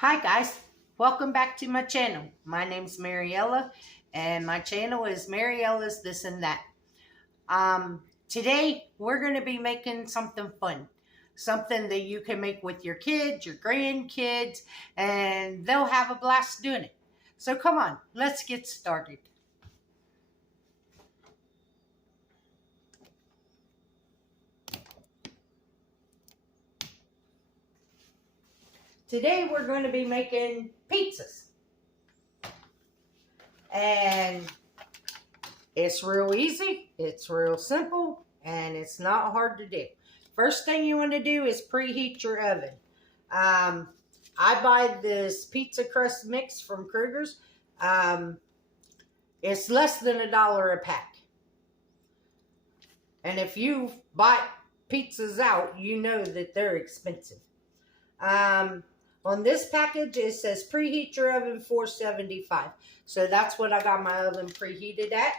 Hi guys, welcome back to my channel. My name's Mariella and my channel is Mariella's This and That. Today we're going to be making something fun. Something that you can make with your kids, your grandkids, and they'll have a blast doing it. So come on, let's get started. Today we're going to be making pizzas. And it's real easy, it's real simple, and it's not hard to do. First thing you want to do is preheat your oven. I buy this pizza crust mix from Kruger's. It's less than $1 a pack. And if you buy pizzas out, you know that they're expensive. On this package, it says preheat your oven 475. So that's what I got my oven preheated at.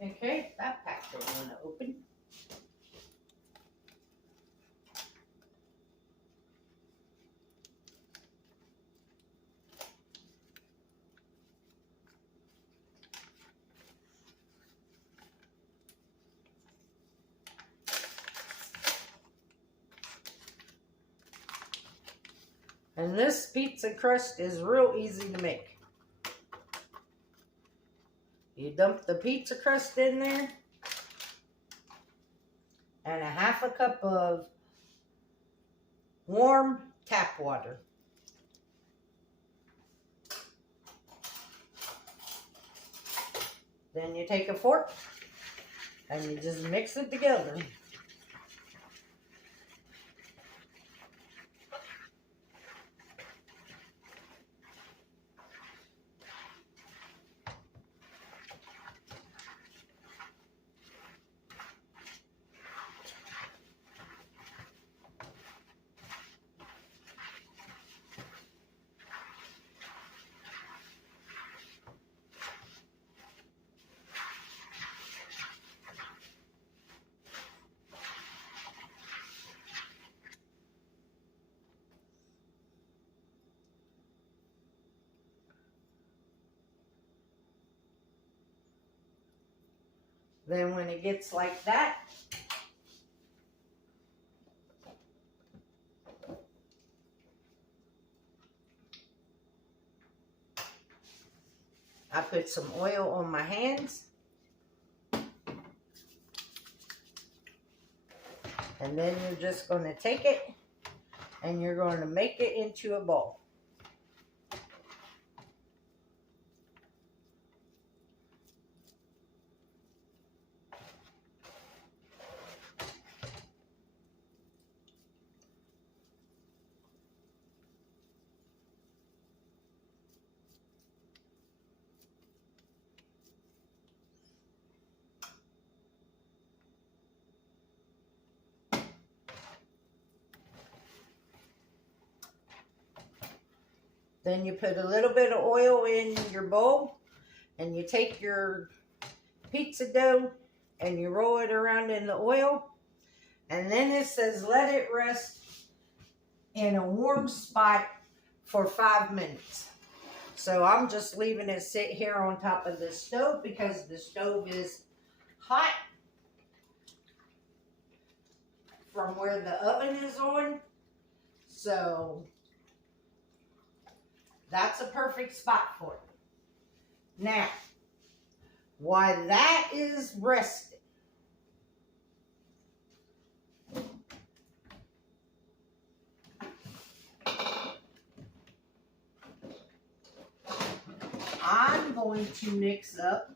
Okay, that pack don't want to open. And this pizza crust is real easy to make. You dump the pizza crust in there and a half a cup of warm tap water. Then you take a fork and you just mix it together. Then when it gets like that, I put some oil on my hands. And then you're just going to take it and you're going to make it into a ball. Then you put a little bit of oil in your bowl and you take your pizza dough and you roll it around in the oil. And then it says let it rest in a warm spot for 5 minutes. So I'm just leaving it sit here on top of the stove because the stove is hot from where the oven is on. So that's a perfect spot for it. Now, while that is resting, I'm going to mix up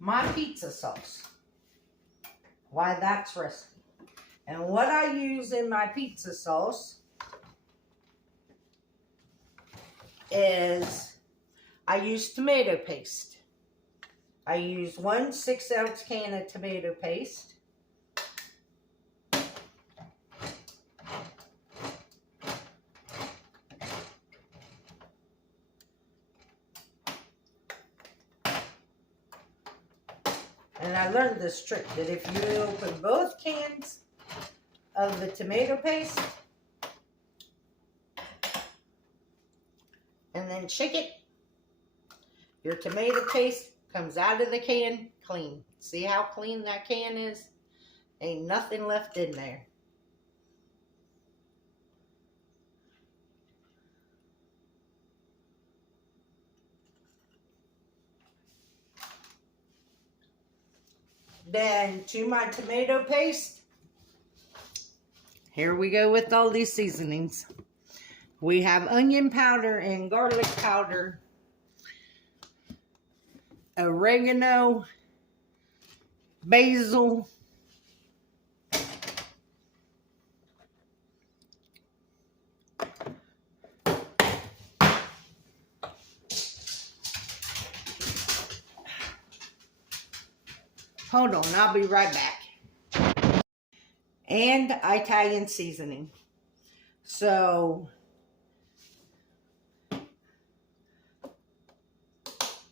my pizza sauce while that's resting. And what I use in my pizza sauce is I use tomato paste. I use 1 6-ounce can of tomato paste. And I learned this trick, that if you open both cans of the tomato paste and then shake it, your tomato paste comes out of the can clean. See how clean that can is? Ain't nothing left in there. Then to my tomato paste, here we go with all these seasonings. We have onion powder and garlic powder, oregano, basil, hold on, I'll be right back. And Italian seasoning. So I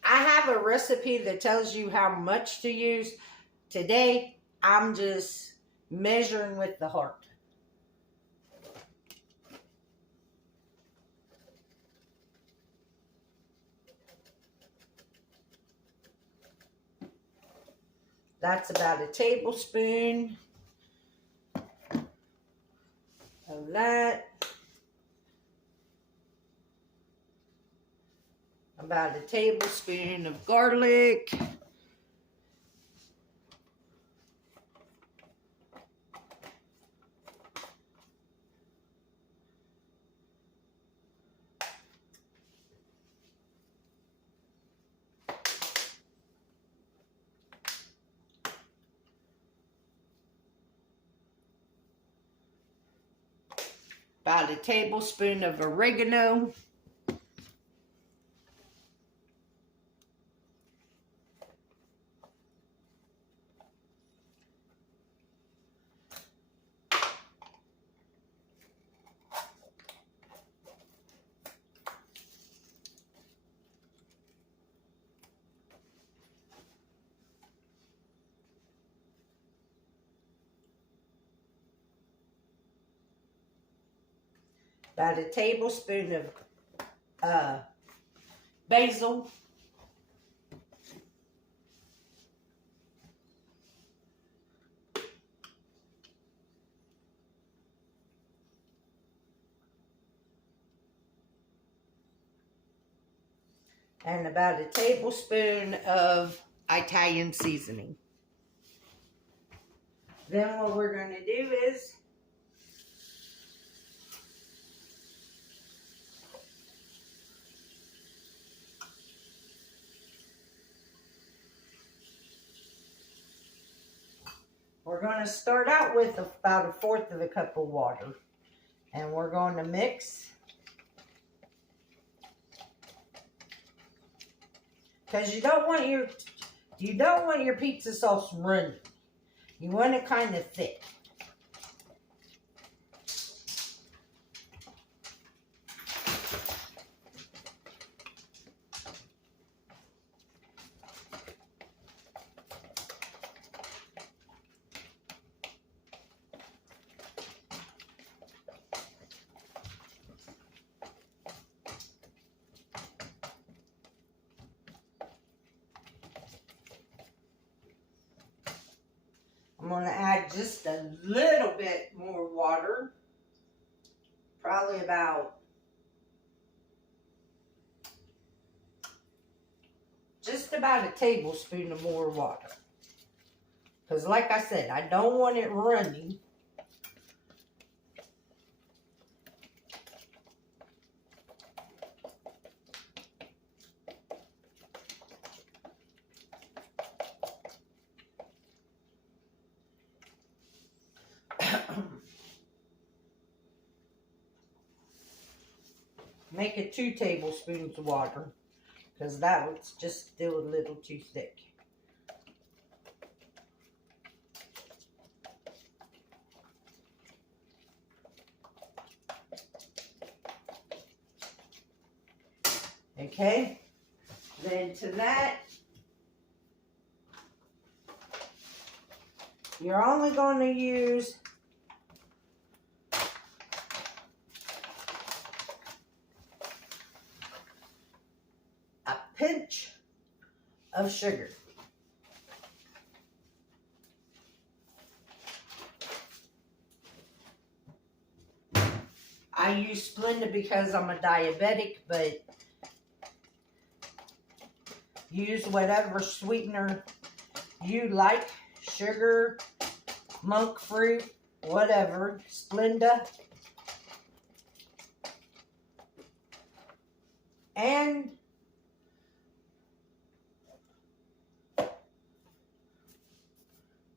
have a recipe that tells you how much to use. Today, I'm just measuring with the heart. That's about a tablespoon of that. About a tablespoon of garlic. About a tablespoon of oregano. About a tablespoon of basil. And about a tablespoon of Italian seasoning. Then what we're going to do is we're going to start out with about 1/4 of a cup of water. And we're going to mix. Because you don't want your pizza sauce runny. You want it kind of thick. I'm going to add just a little bit more water. Probably about just about a tablespoon of more water. Because like I said, I don't want it runny. Make it 2 tablespoons of water, because that was just still a little too thick. Okay, then to that, you're only going to use a pinch of sugar. I use Splenda because I'm a diabetic, but use whatever sweetener you like. Sugar, monk fruit, whatever. Splenda. And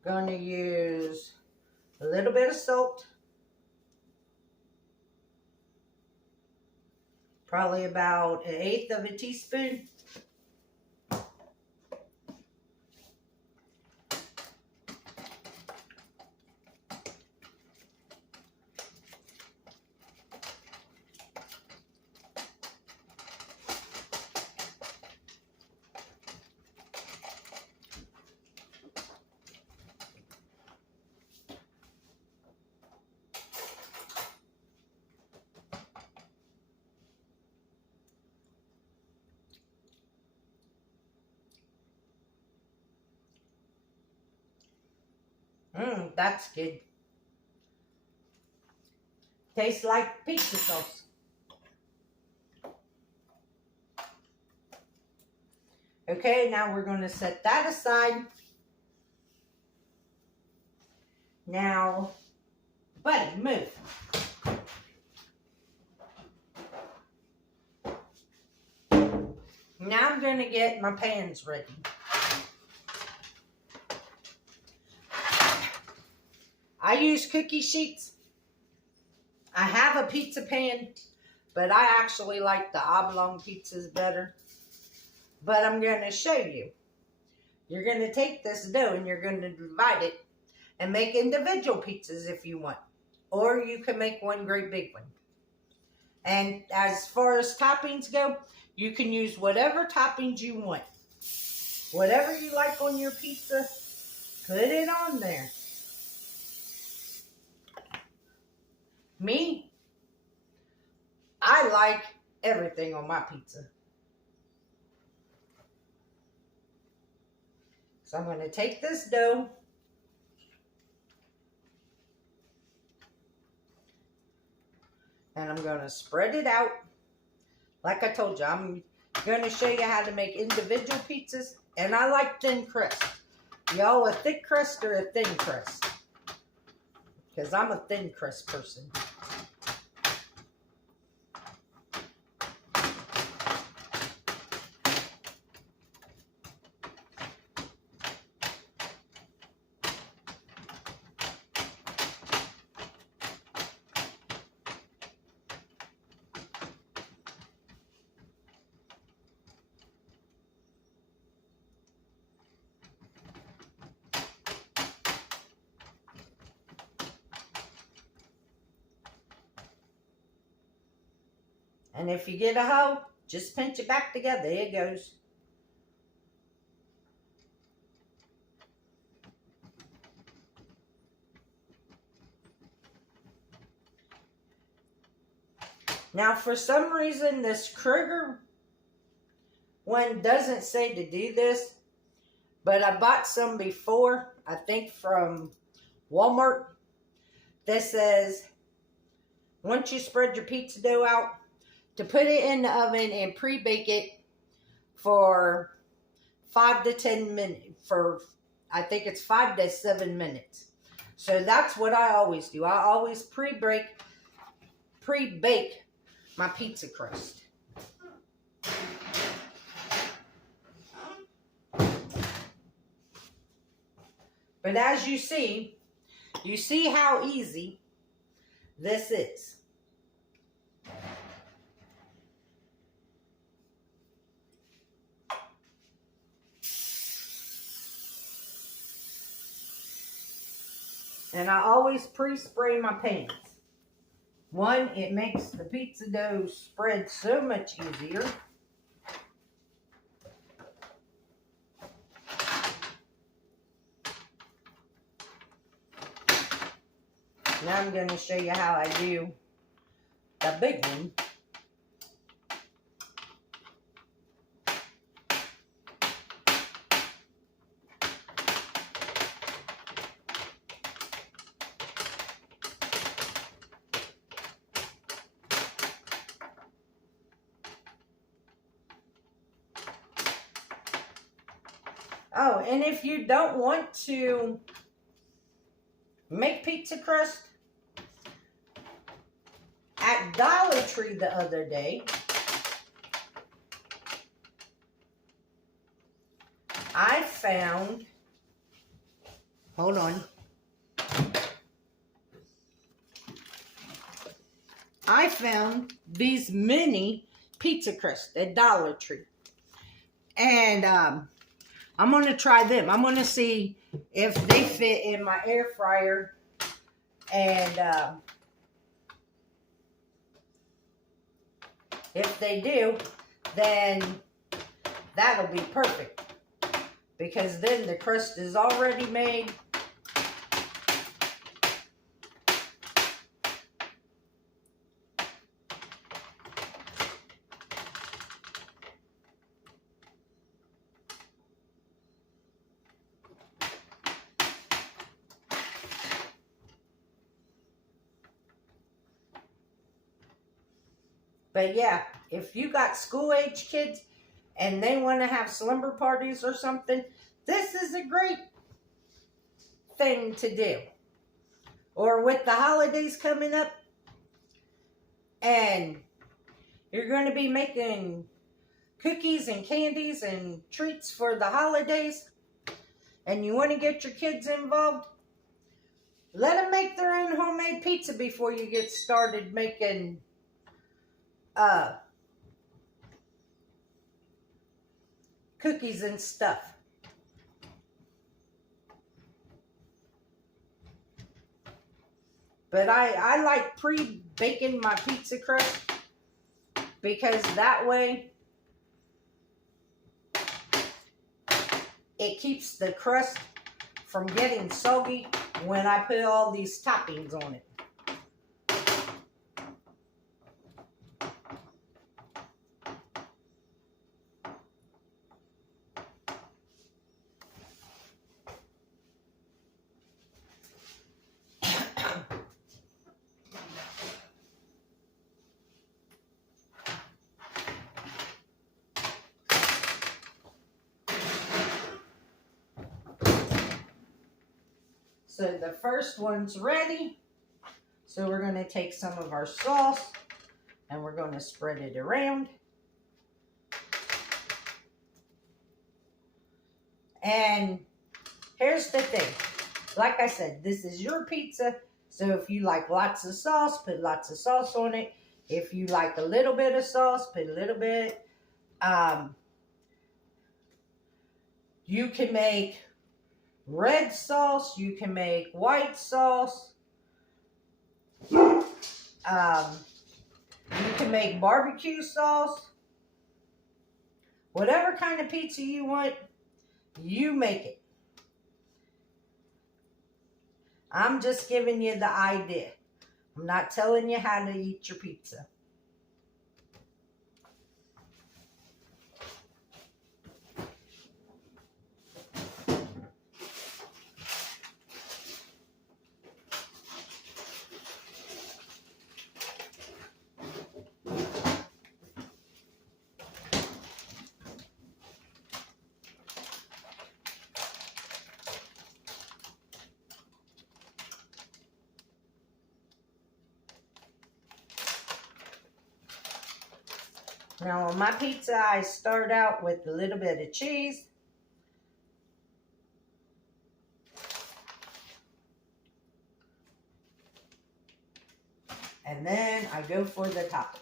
going to use a little bit of salt. Probably about 1/8 of a teaspoon. That's good. Tastes like pizza sauce. Okay, now we're going to set that aside. Now, buddy, move. Now I'm going to get my pans ready. I use cookie sheets. I have a pizza pan, but I actually like the oblong pizzas better. But I'm going to show you. You're going to take this dough and you're going to divide it and make individual pizzas if you want. Or you can make one great big one. And as far as toppings go, you can use whatever toppings you want. Whatever you like on your pizza, put it on there. Me, I like everything on my pizza. So I'm going to take this dough and I'm going to spread it out. Like I told you, I'm going to show you how to make individual pizzas. And I like thin crust. Y'all a thick crust or a thin crust? Because I'm a thin crust person. And if you get a hole, just pinch it back together. There it goes. Now, for some reason, this Kruger one doesn't say to do this, but I bought some before, I think from Walmart, that says, once you spread your pizza dough out, to put it in the oven and pre-bake it for 5 to 10 minutes, I think it's 5 to 7 minutes. So that's what I always do. I always pre-bake my pizza crust. But as you see how easy this is. And I always pre-spray my pans. One, it makes the pizza dough spread so much easier. Now I'm going to show you how I do the big one. Oh, and if you don't want to make pizza crust, at Dollar Tree the other day, I found, hold on, I found these mini pizza crusts at Dollar Tree. And I'm going to try them. I'm going to see if they fit in my air fryer. And if they do, then that'll be perfect. Because then the crust is already made. But yeah, if you got school-age kids and they want to have slumber parties or something, this is a great thing to do. Or with the holidays coming up, and you're going to be making cookies and candies and treats for the holidays, and you want to get your kids involved, let them make their own homemade pizza before you get started making cookies and stuff. But I like pre-baking my pizza crust because that way it keeps the crust from getting soggy when I put all these toppings on it. So the first one's ready. So we're going to take some of our sauce and we're going to spread it around. And here's the thing. Like I said, this is your pizza. So if you like lots of sauce, put lots of sauce on it. If you like a little bit of sauce, put a little bit. You can make red sauce. You can make white sauce. You can make barbecue sauce. Whatever kind of pizza you want, you make it. I'm just giving you the idea. I'm not telling you how to eat your pizza. Now on my pizza, I start out with a little bit of cheese. And then I go for the toppings.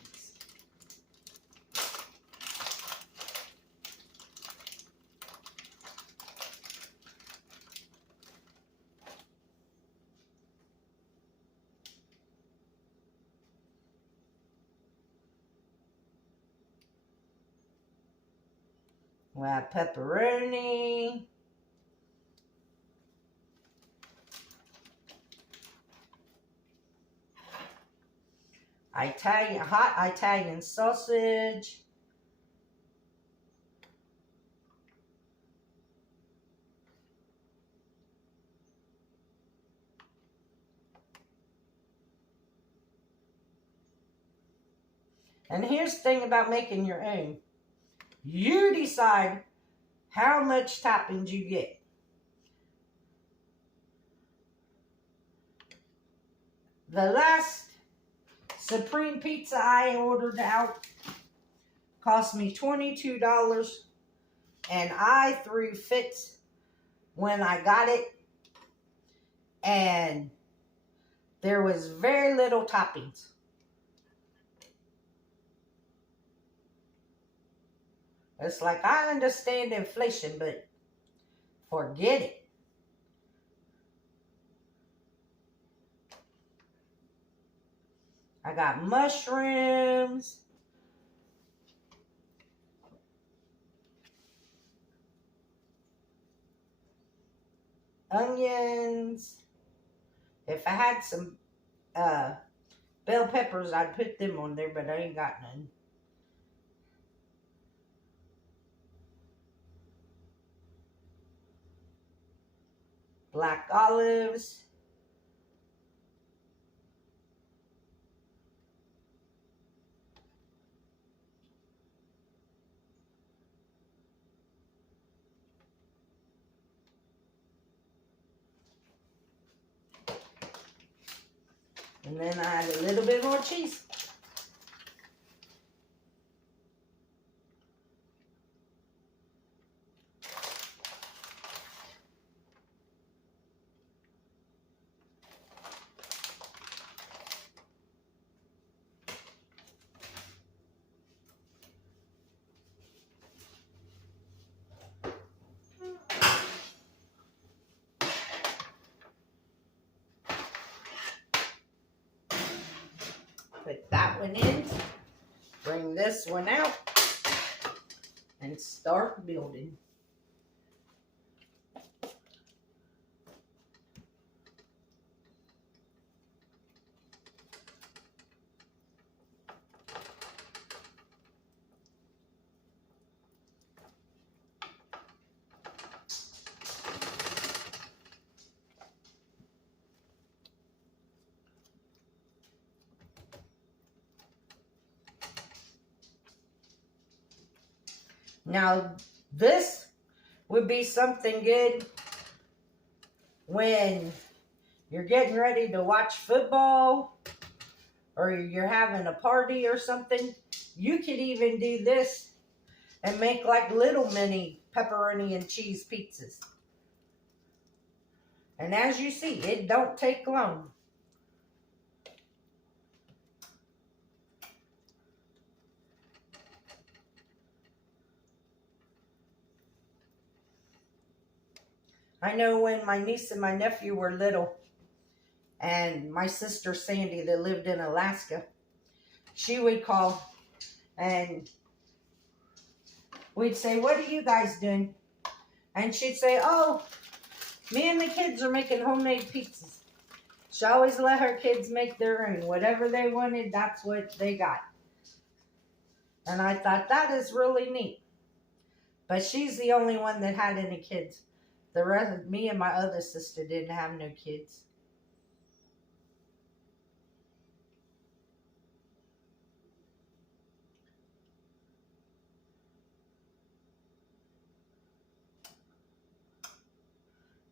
We have pepperoni. hot Italian sausage. And here's the thing about making your own. You decide how much toppings you get. The last Supreme Pizza I ordered out cost me $22, and I threw fits when I got it, and there was very little toppings. It's like, I understand inflation, but forget it. I got mushrooms, onions. If I had some bell peppers, I'd put them on there, but I ain't got none. Black olives. And then I add a little bit more cheese. Put that one in. Bring this one out. And start building. Now, this would be something good when you're getting ready to watch football or you're having a party or something. You could even do this and make like little mini pepperoni and cheese pizzas. And as you see, it don't take long. I know when my niece and my nephew were little, and my sister Sandy that lived in Alaska, she would call and we'd say, "What are you guys doing?" And she'd say, "Oh, me and the kids are making homemade pizzas." She always let her kids make their own. Whatever they wanted, that's what they got. And I thought, that is really neat. But she's the only one that had any kids. The rest of me and my other sister didn't have no kids.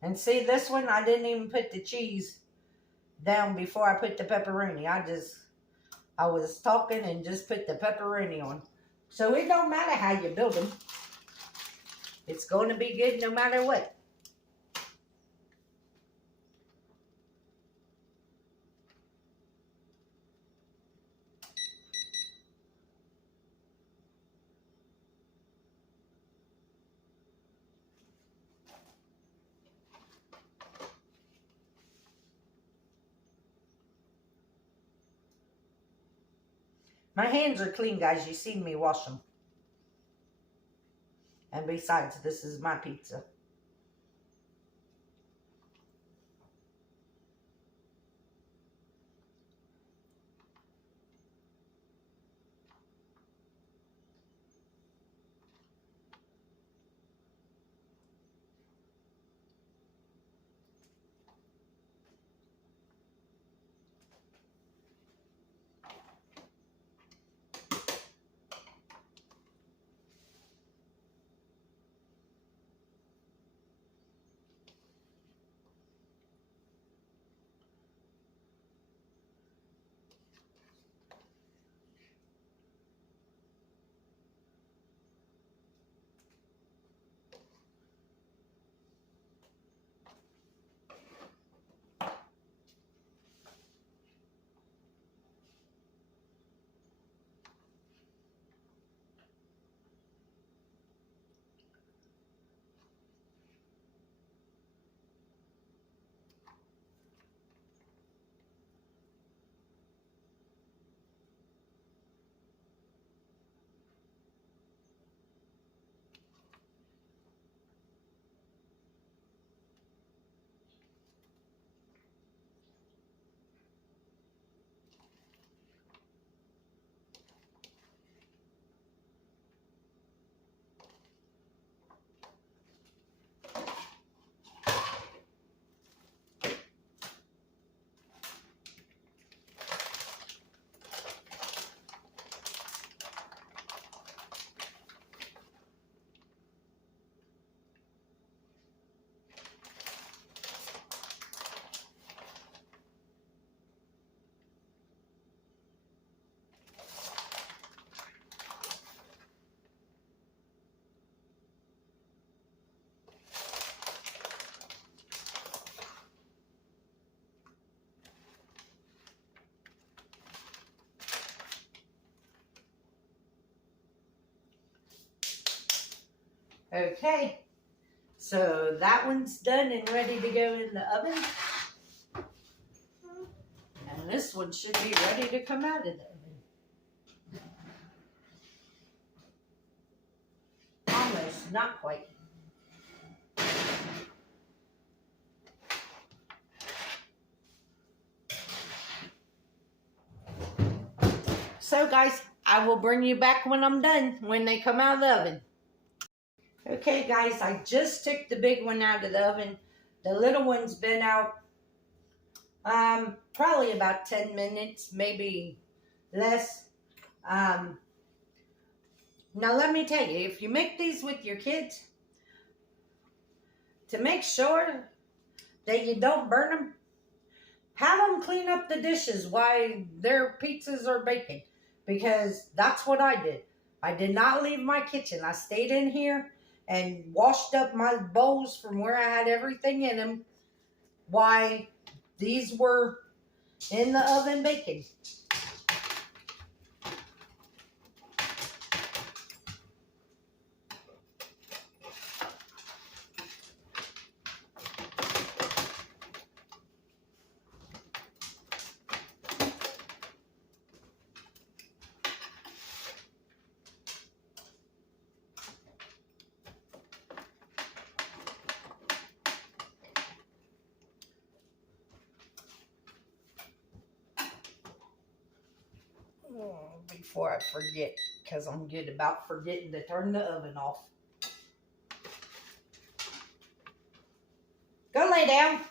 And see, this one, I didn't even put the cheese down before I put the pepperoni. I was talking and just put the pepperoni on. So it don't matter how you build them. It's going to be good no matter what. My hands are clean, guys. You seen me wash them. And besides, this is my pizza. Okay, so that one's done and ready to go in the oven. And this one should be ready to come out of the oven. Almost, not quite. So guys, I will bring you back when I'm done, when they come out of the oven. Okay guys, I just took the big one out of the oven. The little one's been out probably about 10 minutes, maybe less. Now let me tell you, if you make these with your kids, to make sure that you don't burn them, have them clean up the dishes while their pizzas are baking. Because that's what I did. I did not leave my kitchen. I stayed in here and washed up my bowls from where I had everything in them while these were in the oven baking. Before I forget, because I'm good about forgetting to turn the oven off. Go lay down.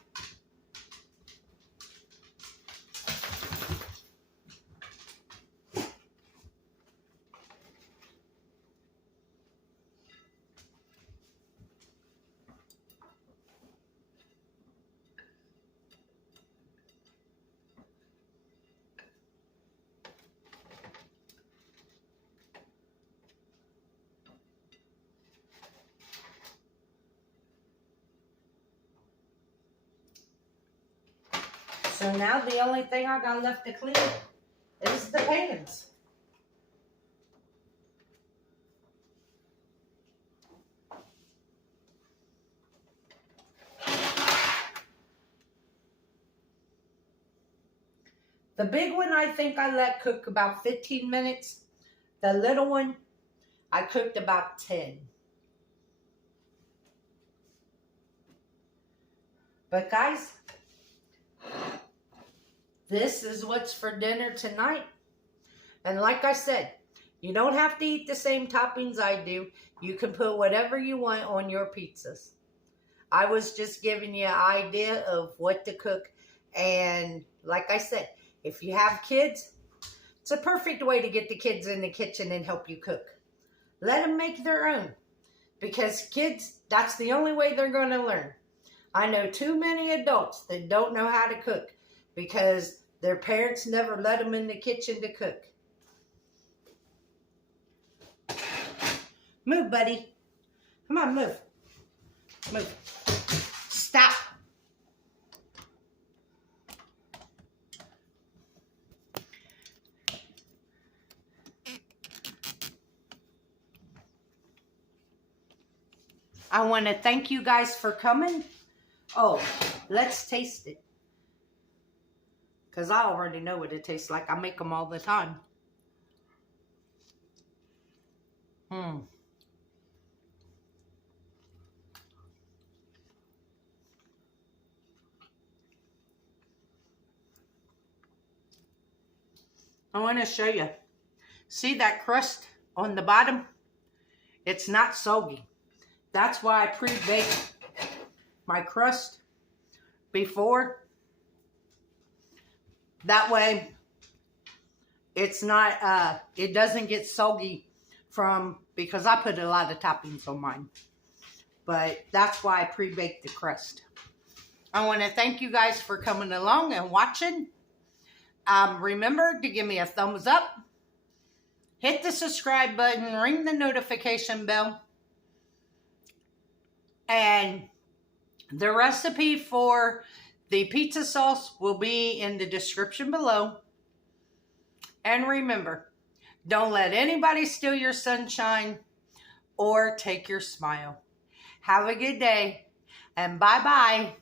So now the only thing I got left to clean is the pans. The big one, I think I let cook about 15 minutes. The little one, I cooked about 10. But guys, this is what's for dinner tonight. And like I said, you don't have to eat the same toppings I do. You can put whatever you want on your pizzas. I was just giving you an idea of what to cook. And like I said, if you have kids, it's a perfect way to get the kids in the kitchen and help you cook. Let them make their own. Because kids, that's the only way they're going to learn. I know too many adults that don't know how to cook because their parents never let them in the kitchen to cook. Move, buddy. Come on, move. Move. Stop. I want to thank you guys for coming. Oh, let's taste it. Because I already know what it tastes like. I make them all the time. I want to show you. See that crust on the bottom? It's not soggy. That's why I pre-baked my crust before. That way it's not, it doesn't get soggy because I put a lot of toppings on mine. But that's why I pre-baked the crust. I want to thank you guys for coming along and watching. Remember to give me a thumbs up. Hit the subscribe button. Ring the notification bell. And the recipe for the pizza sauce will be in the description below. And remember, don't let anybody steal your sunshine or take your smile. Have a good day and bye-bye.